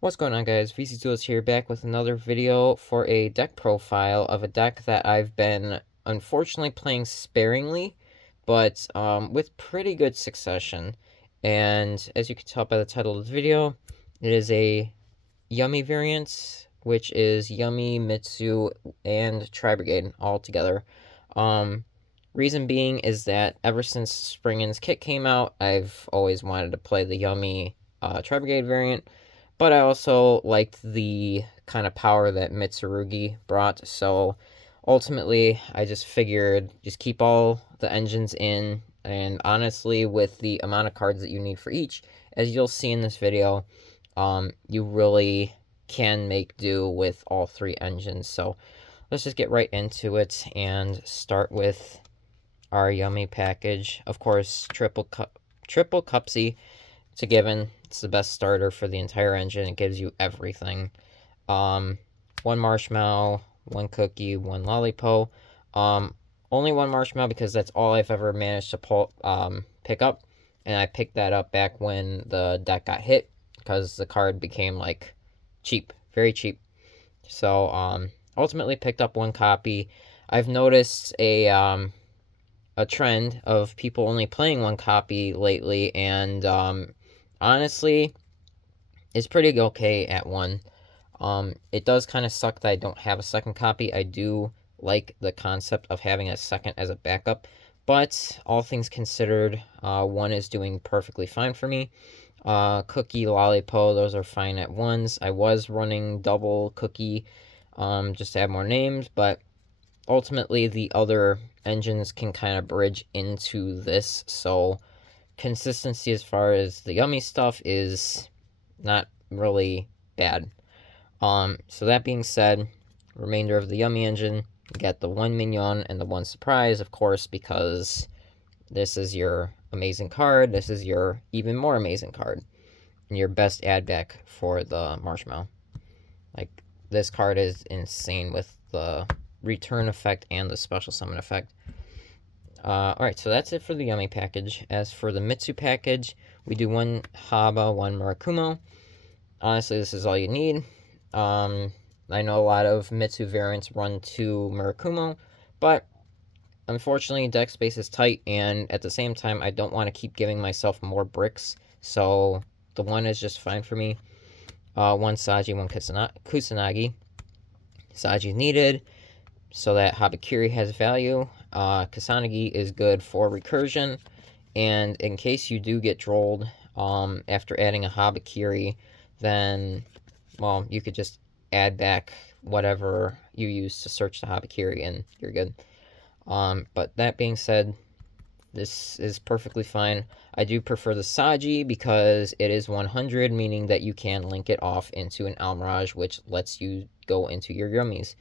What's going on, guys? VC Tools here, back with another video for a deck profile of a deck that I've been unfortunately playing sparingly, but with pretty good succession. And as you can tell by the title of the video, it is a Yummy variant, which is Yummy, Mitsu, and Tri-brigade all together. Reason being is that ever since Springin's kit came out, I've always wanted to play the Yummy Tri-brigade variant, but I also liked the kind of power that Mitsurugi brought, so ultimately I just figured just keep all the engines in, and honestly, with the amount of cards that you need for each, as you'll see in this video, you really can make do with all three engines. So let's just get right into it and start with our Yummy package. Of course, triple cupsy. It's a given. It's the best starter for the entire engine. It gives you everything. One marshmallow, one cookie, one lollipop. Only one marshmallow because that's all I've ever managed to pick up, and I picked that up back when the deck got hit because the card became like cheap, very cheap. So ultimately picked up one copy. I've noticed a trend of people only playing one copy lately, and honestly, it's pretty okay at one. It does kind of suck that I don't have a second copy. I do like the concept of having a second as a backup, but all things considered, one is doing perfectly fine for me. Cookie, Lollipop, those are fine at ones. I was running double Cookie just to have more names, but ultimately the other engines can kind of bridge into this, so consistency as far as the Yummy stuff is not really bad. So that being said, remainder of the Yummy engine, you get the one Mignon and the one Surprise, of course, because this is your amazing card, this is your even more amazing card, and your best add back for the Marshmallow. Like, this card is insane with the return effect and the special summon effect. Alright, so that's it for the Yummy package. As for the Mitsu package, we do one Haba, one Murakumo. Honestly, this is all you need. I know a lot of Mitsu variants run two Murakumo, but unfortunately, deck space is tight, and at the same time, I don't want to keep giving myself more bricks, so the one is just fine for me. One Saji, one Kusanagi. Saji needed, so that Habakiri has value. Kusanagi is good for recursion, and in case you do get drolled after adding a Habakiri, then, well, you could just add back whatever you use to search the Habakiri, and you're good. But that being said, this is perfectly fine. I do prefer the Saji because it is 100, meaning that you can link it off into an Almirage, which lets you go into your Yummies.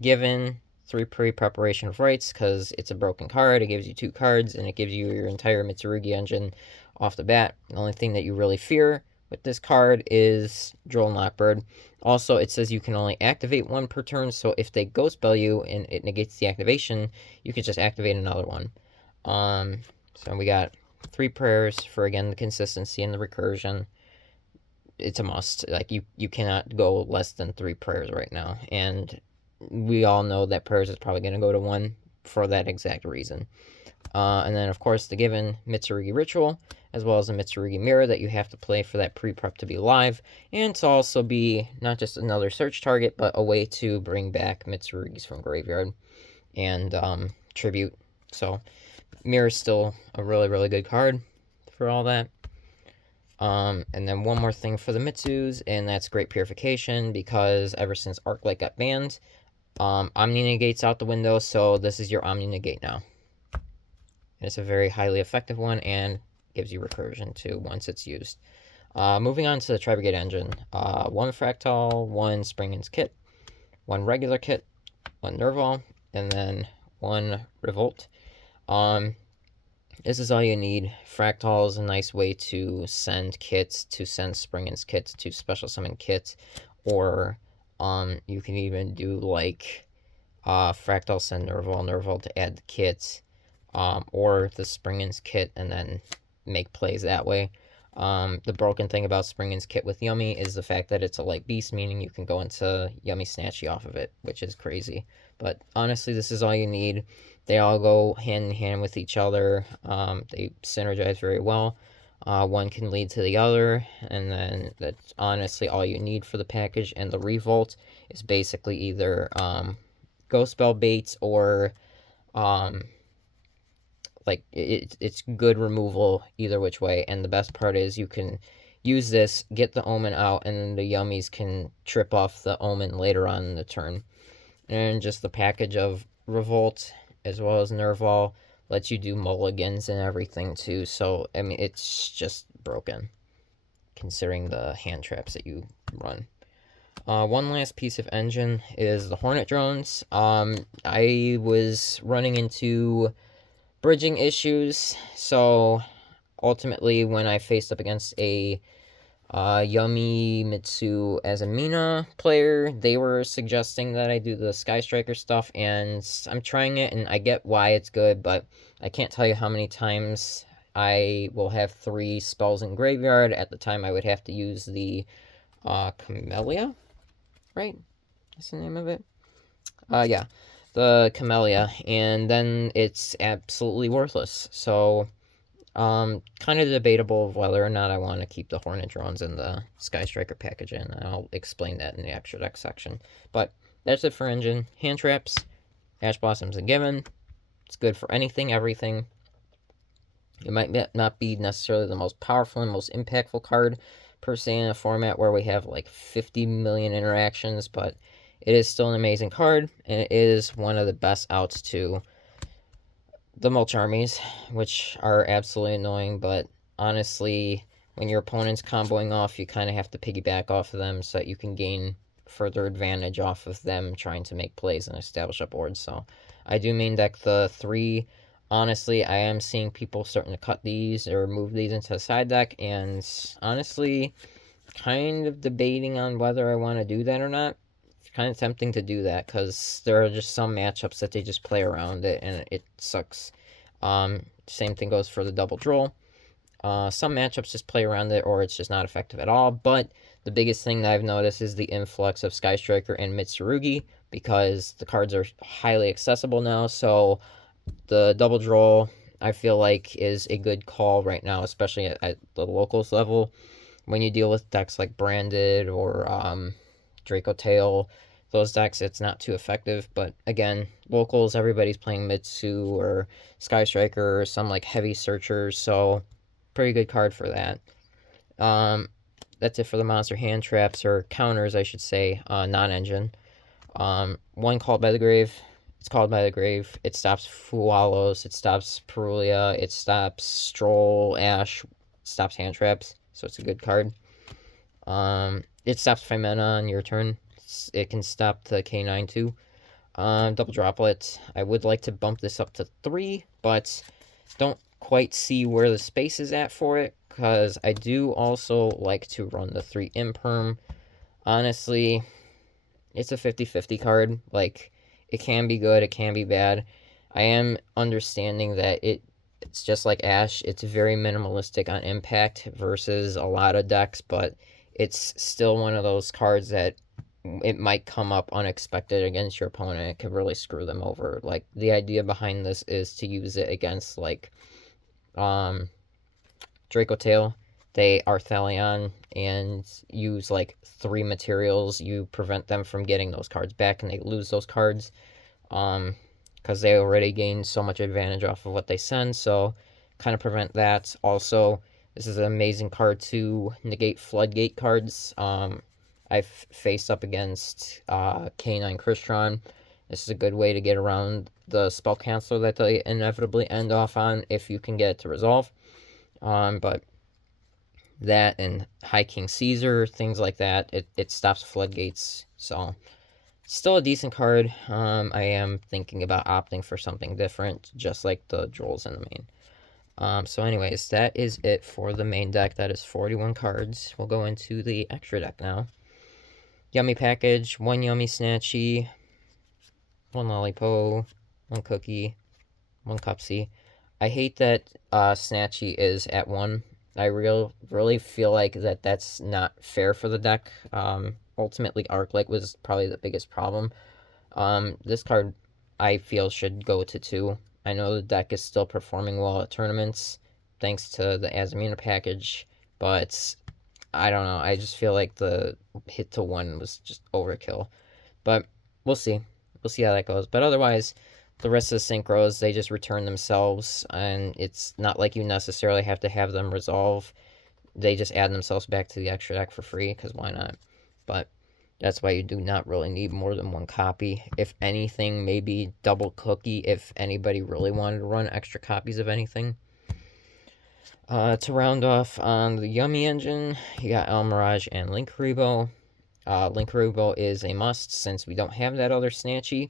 Given 3 pre-preparation of rights, because it's a broken card, it gives you 2 cards, and it gives you your entire Mitsurugi engine off the bat. The only thing that you really fear with this card is Droll Lockbird. Also, it says you can only activate one per turn, so if they Ghost Spell you and it negates the activation, you can just activate another one. So we got 3 prayers for, again, the consistency and the recursion. It's a must. Like, you cannot go less than 3 prayers right now, and we all know that prayers is probably going to go to 1 for that exact reason. And then, of course, the given Mitsurugi Ritual, as well as the Mitsurugi Mirror that you have to play for that pre-prep to be live, and to also be not just another search target, but a way to bring back Mitsurugis from Graveyard and Tribute. So, Mirror is still a really, really good card for all that. And then one more thing for the Mitsus, and that's Great Purification, because ever since Arclight got banned, Omni Negate's out the window, so this is your Omni Negate now. And it's a very highly effective one, and gives you recursion too once it's used. Moving on to the Tri-brigade engine. 1 Fractal, 1 Springin's kit, 1 regular kit, 1 Nerval, and then 1 Revolt. This is all you need. Fractal is a nice way to send kits, to send Springin's kits, to special summon kits, or you can even do like Fractal send Nerval to add the kits, or the Springin's kit and then make plays that way. The broken thing about Springin's kit with Yummy is the fact that it's a light beast, meaning you can go into Yummy Snatchy off of it, which is crazy. But honestly, this is all you need. They all go hand in hand with each other. They synergize very well. One can lead to the other, and then that's honestly all you need for the package. And the Revolt is basically either Ghost Bell baits or like it's good removal either which way. And the best part is you can use this, get the Omen out, and then the Yummies can trip off the Omen later on in the turn. And just the package of Revolt as well as Nerval lets you do mulligans and everything too. So I mean, it's just broken considering the hand traps that you run. One last piece of engine is the Hornet drones. I was running into bridging issues, so ultimately when I faced up against a Yummy Mitsu as a Mina player, they were suggesting that I do the Sky Striker stuff, and I'm trying it, and I get why it's good, but I can't tell you how many times I will have 3 spells in graveyard. At the time, I would have to use the Camellia, right? That's the name of it? Yeah, the Camellia, and then it's absolutely worthless. So, kind of debatable whether or not I want to keep the Hornet drones in the Sky Striker package, and I'll explain that in the extra deck section. But that's it for engine. Hand traps, Ash Blossom's a given. It's good for anything, everything. It might not be necessarily the most powerful and most impactful card per se in a format where we have like 50 million interactions, but it is still an amazing card, and it is one of the best outs to the mulch armies, which are absolutely annoying, but honestly, when your opponent's comboing off, you kind of have to piggyback off of them so that you can gain further advantage off of them trying to make plays and establish up boards. So I do main deck the 3. Honestly, I am seeing people starting to cut these or move these into a side deck, and honestly, kind of debating on whether I want to do that or not. It's kind of tempting to do that because there are just some matchups that they just play around it, and it sucks. Same thing goes for the double droll. Some matchups just play around it, or it's just not effective at all. But the biggest thing that I've noticed is the influx of Sky Striker and Mitsurugi, because the cards are highly accessible now. So the double droll, I feel like, is a good call right now, especially at the locals level. When you deal with decks like Branded or Draco Tail, those decks, it's not too effective. But again, locals, everybody's playing Mitsu or Sky Striker or some like heavy searchers, so pretty good card for that. That's it for the monster hand traps, or counters, I should say, non-engine. One Called by the Grave. It's Called by the Grave. It stops Fualos, it stops Perulia, it stops Stroll, Ash, it stops hand traps, so it's a good card. It stops Femena on your turn. It can stop the K9 too. Double Droplet. I would like to bump this up to 3, but don't quite see where the space is at for it, because I do also like to run the 3 Imperm. Honestly, it's a 50-50 card. Like, it can be good, it can be bad. I am understanding that it's just like Ash. It's very minimalistic on impact versus a lot of decks, but it's still one of those cards that it might come up unexpected against your opponent. It could really screw them over. Like, the idea behind this is to use it against, like, Draco Tail. They Arthelion and use like 3 materials. You prevent them from getting those cards back, and they lose those cards because they already gained so much advantage off of what they send. So kind of prevent that. Also, this is an amazing card to negate floodgate cards. I've faced up against K9 Crystron. This is a good way to get around the spell canceler that they inevitably end off on if you can get it to resolve. But that and High King Caesar, things like that, it stops floodgates. So still a decent card. I am thinking about opting for something different, just like the Drolls in the main. So anyways, that is it for the main deck. That is 41 cards. We'll go into the extra deck now. Yummy package, 1 Yummy Snatchy, 1 Lollipo, 1 Cookie, 1 Cupsy. I hate that Snatchy is at 1. I really feel like that's not fair for the deck. Ultimately, Arc Light was probably the biggest problem. This card I feel should go to 2. I know the deck is still performing well at tournaments thanks to the Azamina package, but I don't know. I just feel like the hit to 1 was just overkill. But we'll see. We'll see how that goes. But otherwise, the rest of the synchros, they just return themselves, and it's not like you necessarily have to have them resolve. They just add themselves back to the extra deck for free, because why not? But that's why you do not really need more than 1 copy. If anything, maybe double cookie if anybody really wanted to run extra copies of anything. To round off on the Yummy engine, you got El Mirage and Link Haribo. Link Haribo is a must since we don't have that other Snatchy.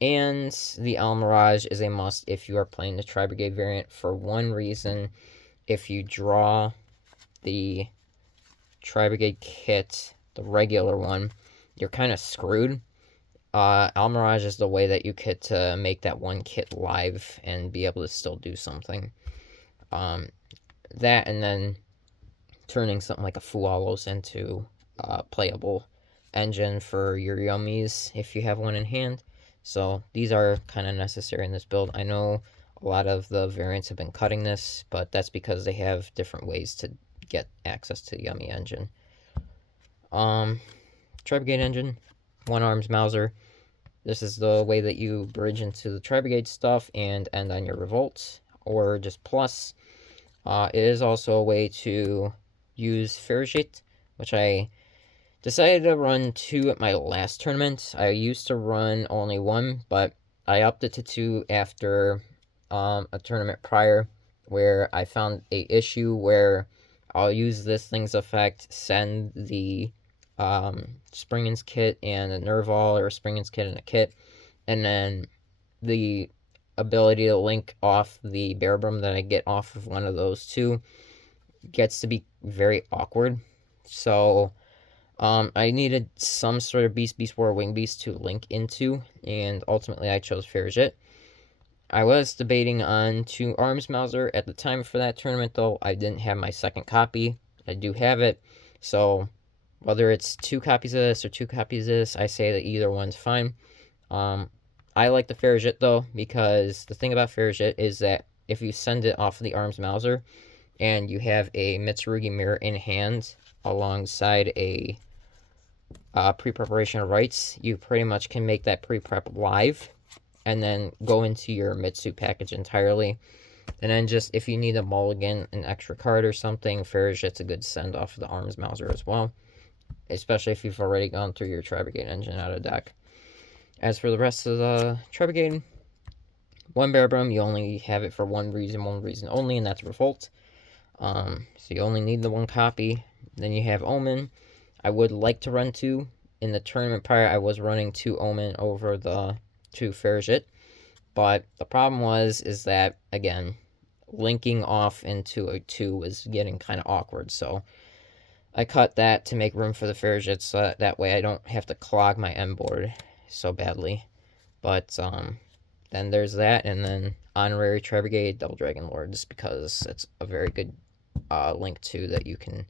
And the El Mirage is a must if you are playing the Tri-brigade variant for one reason. If you draw the Tri-brigade kit, the regular one, you're kind of screwed. El Mirage is the way that you get to make that one kit live and be able to still do something. That and then turning something like a Fualos into a playable engine for your Yummies if you have one in hand. So these are kind of necessary in this build. I know a lot of the variants have been cutting this, but that's because they have different ways to get access to the Yummy engine. Tri-brigade engine, 1 arms Mauser. This is the way that you bridge into the Tri-brigade stuff and end on your Revolt, or just plus. It is also a way to use Farigate, which I decided to run 2 at my last tournament. I used to run only 1, but I upped it to 2 after a tournament prior where I found a issue where I'll use this thing's effect, send the Springens kit and a Nerval or a Springens kit and a kit, and then the ability to link off the Bearbrum that I get off of one of those 2 gets to be very awkward. So I needed some sort of Beast War, Wing Beast to link into, and ultimately I chose Farigate. I was debating on 2 arms Mauser at the time for that tournament, though. I didn't have my second copy. I do have it, so whether it's 2 copies of this or 2 copies of this, I say that either one's fine. I like the Farigate, though, because the thing about Farigate is that if you send it off of the arms Mauser and you have a Mitsurugi mirror in hand alongside a pre-preparation of rights, you pretty much can make that pre-prep live and then go into your Mitsu package entirely. And then just, if you need a mulligan, an extra card or something, Farigate's a good send off of the arms Mauser as well, especially if you've already gone through your Tri-brigade engine out of deck. As for the rest of the Tri-brigade, 1 Bearbrum, you only have it for one reason only, and that's Revolt. So you only need the 1 copy. Then you have Omen. I would like to run 2. In the tournament prior, I was running 2 Omen over the 2 Farigate. But the problem is that, again, linking off into a 2 was getting kind of awkward. So I cut that to make room for the Farigate, so that way I don't have to clog my M board so badly. But then there's that, and then Honorary Tri-brigade Double Dragon Lords, because it's a very good link 2 that you can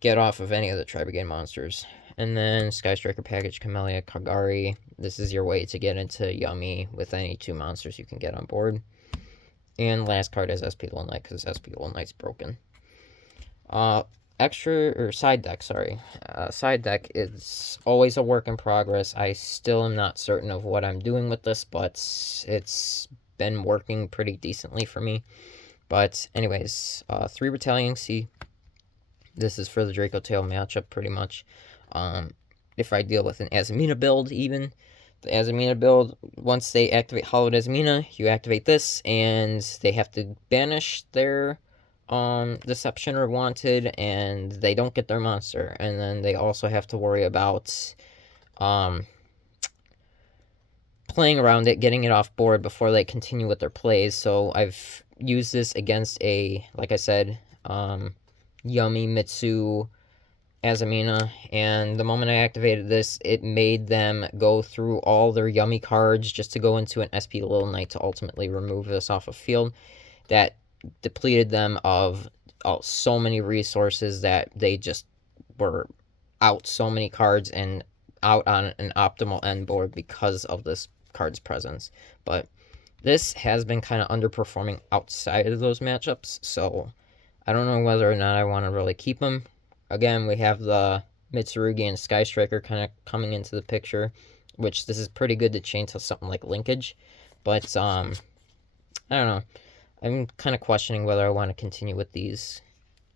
get off of any of the Tri-brigade monsters. And then Sky Striker package, Camellia, Kagari. This is your way to get into Yummy with any 2 monsters you can get on board. And last card is SP Little Knight, because SP Little Knight's broken. Side deck, sorry. Side deck is always a work in progress. I still am not certain of what I'm doing with this, but it's been working pretty decently for me. But anyways, 3 Battalion C. This is for the Draco Tail matchup, pretty much. If I deal with an Azamina build, even, the Azamina build, once they activate Hollowed Azamina, you activate this, and they have to banish their Deception or Wanted, and they don't get their monster. And then they also have to worry about playing around it, getting it off board before they continue with their plays. So I've used this against a, like I said, Yummy Mitsu Azamina, and the moment I activated this, it made them go through all their Yummy cards just to go into an SP Little Knight to ultimately remove this off of field. That depleted them of so many resources that they just were out so many cards and out on an optimal end board because of this card's presence. But this has been kind of underperforming outside of those matchups, so I don't know whether or not I want to really keep him. Again, we have the Mitsurugi and Sky Striker kind of coming into the picture, which this is pretty good to chain to something like Linkage. But I don't know. I'm kind of questioning whether I want to continue with these,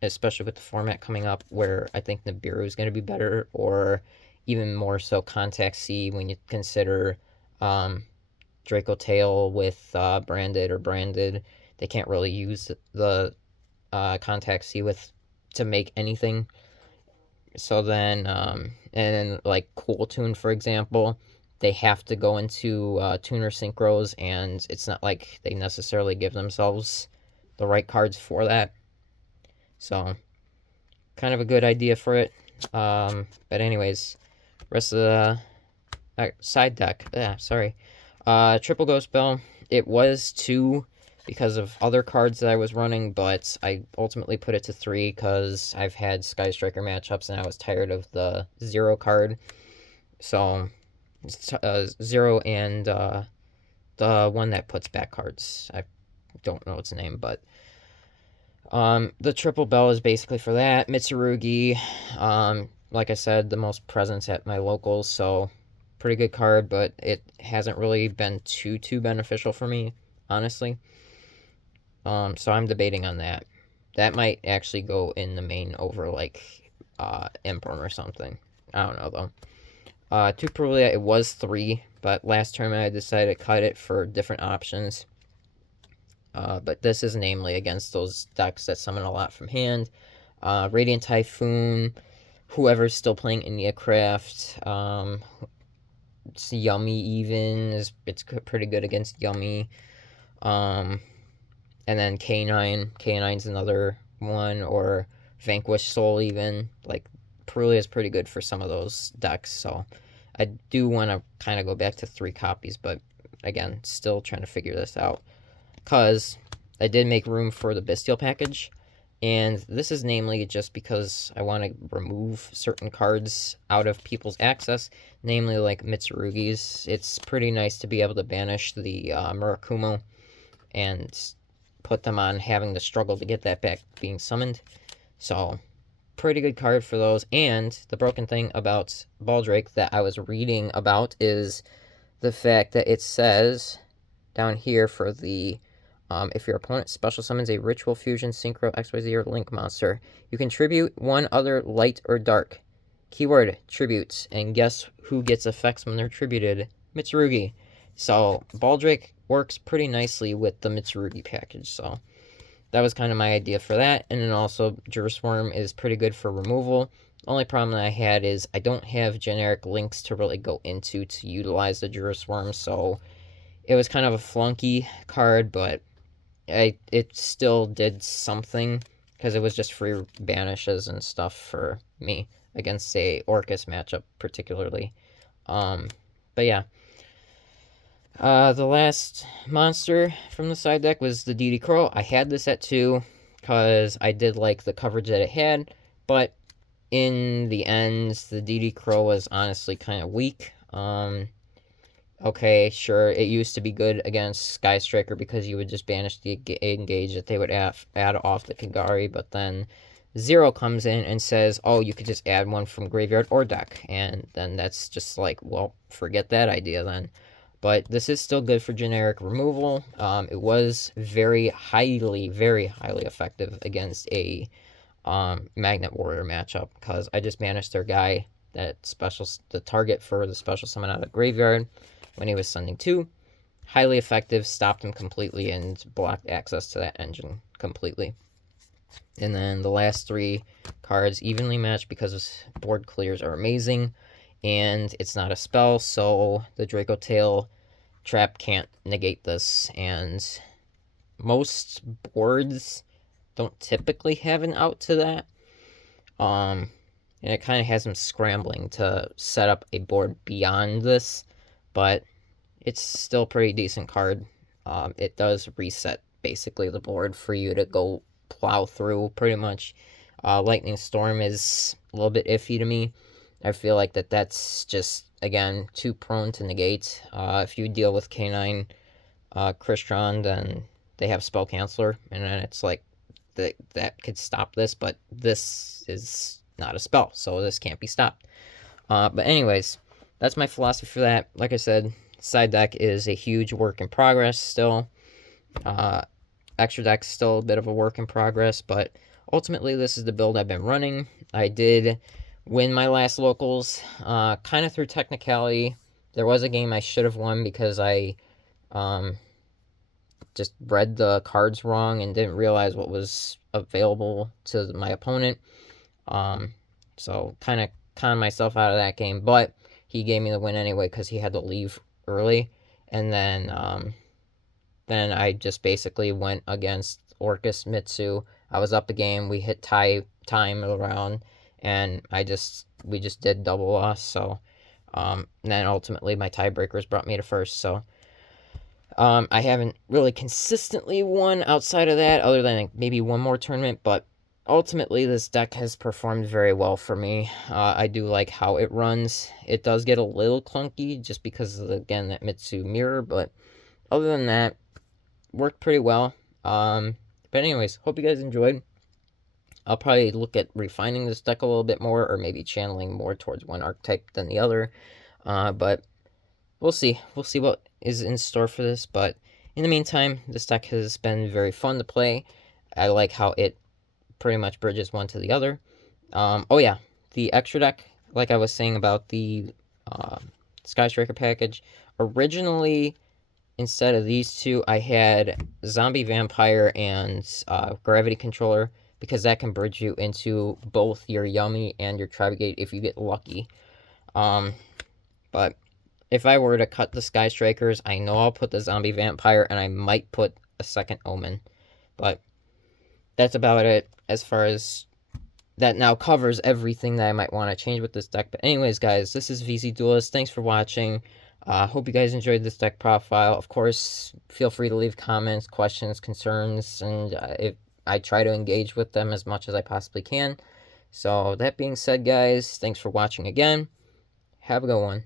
especially with the format coming up where I think Nibiru is going to be better, or even more so Contact C when you consider Draco Tail with branded. They can't really use the Contact C with to make anything. So then, and then like Cool Tune, for example, they have to go into tuner synchros, and it's not like they necessarily give themselves the right cards for that. So, kind of a good idea for it. But anyways, rest of the side deck. Yeah, sorry. Triple Ghost Bell. It was 2 because of other cards that I was running, but I ultimately put it to 3 because I've had Sky Striker matchups and I was tired of the 0 card. So, 0 and the one that puts back cards. I don't know its name, but the Triple Bell is basically for that. Mitsurugi, like I said, the most presence at my locals, so pretty good card, but it hasn't really been too beneficial for me, honestly. So I'm debating on that. That might actually go in the main over like Imperm or something. I don't know though. To Perulia, it was 3, but last tournament I decided to cut it for different options. But this is namely against those decks that summon a lot from hand. Radiant Typhoon, whoever's still playing India Craft, it's Yummy even, it's pretty good against Yummy. And then K9. K9's another one, or Vanquish Soul even. Like, Perulia is pretty good for some of those decks, so I do want to kind of go back to 3 copies, but again, still trying to figure this out. Because I did make room for the Bestial package, and this is namely just because I want to remove certain cards out of people's access, namely like Mitsurugi's. It's pretty nice to be able to banish the Murakumo and put them on having to struggle to get that back being summoned. So, pretty good card for those. And the broken thing about Baldrake that I was reading about is the fact that it says down here for the if your opponent special summons a Ritual Fusion, Synchro, XYZ, or Link monster, you can tribute one other light or dark. Keyword, tributes. And guess who gets effects when they're tributed? Mitsurugi. So, Baldrake works pretty nicely with the Mitsurugi package, so that was kind of my idea for that. And then also, Jurisworm is pretty good for removal. The only problem that I had is I don't have generic links to really go into to utilize the Jurisworm, so it was kind of a flunky card, but it still did something because it was just free banishes and stuff for me against a Orcus matchup particularly. But yeah. The last monster from the side deck was the DD Crow. I had this at 2 because I did like the coverage that it had, but in the end, the DD Crow was honestly kind of weak. Okay, sure, it used to be good against Sky Striker because you would just banish the engage that they would add off the Kagari, but then 0 comes in and says, oh, you could just add one from graveyard or deck, and then that's just like, well, forget that idea then. But this is still good for generic removal. It was very highly effective against a Magnet Warrior matchup because I just banished their guy the target for the special summon out of graveyard when he was sending 2. Highly effective, stopped him completely, and blocked access to that engine completely. And then the last 3 cards evenly matched because board clears are amazing, and it's not a spell, so the Draco Tail trap can't negate this, and most boards don't typically have an out to that. And it kind of has them scrambling to set up a board beyond this, but it's still a pretty decent card. It does reset basically the board for you to go plow through pretty much. Lightning Storm is a little bit iffy to me. I feel like that's just, again, too prone to negate. If you deal with K9 Crystron, then they have Spell Canceller, and then it's like that could stop this, but this is not a spell, so this can't be stopped. But anyways, that's my philosophy for that. Like I said, side deck is a huge work in progress still. Extra deck's still a bit of a work in progress, but ultimately this is the build I've been running. I did win my last locals, kind of through technicality. There was a game I should have won because I just read the cards wrong and didn't realize what was available to my opponent. So kind of conned myself out of that game, but he gave me the win anyway because he had to leave early. And then I just basically went against Orcus Mitsu. I was up a game. We hit time around, and we just did double loss. So then ultimately my tiebreakers brought me to first. So I haven't really consistently won outside of that, other than maybe one more tournament, but ultimately this deck has performed very well for me. I do like how it runs. It does get a little clunky just because of, again, that Mitsu mirror, but other than that, worked pretty well. But anyways, hope you guys enjoyed. I'll probably look at refining this deck a little bit more, or maybe channeling more towards one archetype than the other. But we'll see. We'll see what is in store for this. But in the meantime, this deck has been very fun to play. I like how it pretty much bridges one to the other. Oh yeah, the extra deck, like I was saying about the Sky Striker package, originally, instead of these two, I had Zombie Vampire and Gravity Controller, because that can bridge you into both your Yummy and your Tri-brigade if you get lucky. But if I were to cut the Sky Strikers, I know I'll put the Zombie Vampire, and I might put a second Omen. But that's about it as far as that now covers everything that I might want to change with this deck. But anyways, guys, this is VZ Duelist. Thanks for watching. Hope you guys enjoyed this deck profile. Of course, feel free to leave comments, questions, concerns, and if I try to engage with them as much as I possibly can. So that being said, guys, thanks for watching again. Have a good one.